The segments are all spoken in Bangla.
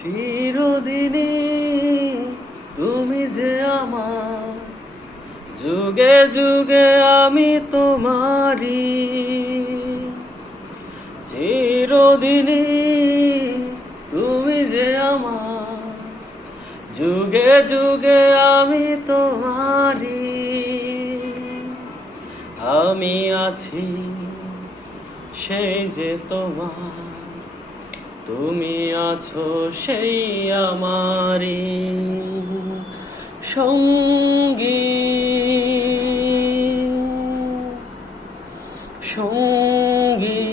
চিরদিনই তুমি যে আমার, যুগে যুগে আমি তোমারি। চিরদিনই তুমি যে আমার, যুগে যুগে আমি তোমারি। আমি আছি সেই যে তোমার, তুমি আছো সেই আমারি সঙ্গী সঙ্গী।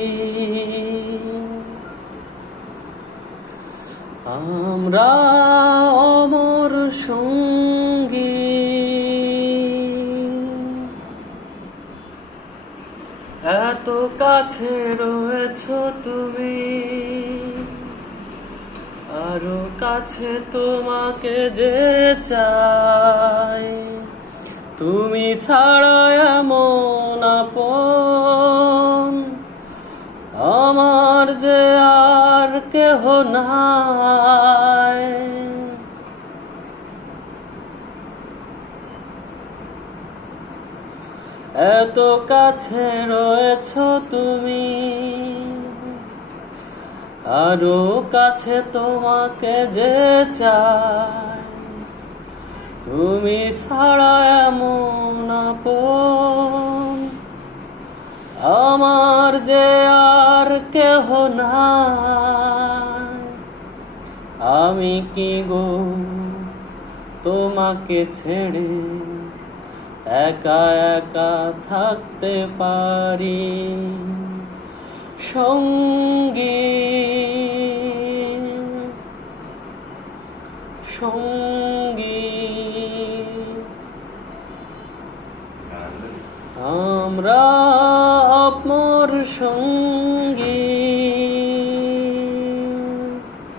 আমরা অমর সঙ্গী, এত কাছে রয়েছো তুমি, আরো কাছে তোমাকে যে চাই। তুমি ছাড়া এমন আপন আমার যে আর কেহ নাই। এত কাছে রয়েছো তুমি, আরো কাছে তোমাকে যে চাই। তুমি ছাড়া এমন আপন আমার যে আর কেহ নাই। আমি কি গো তোমাকে ছেড়ে একা একা থাকতে পারি সঙ্গী সঙ্গী। আমরা অমর সঙ্গী।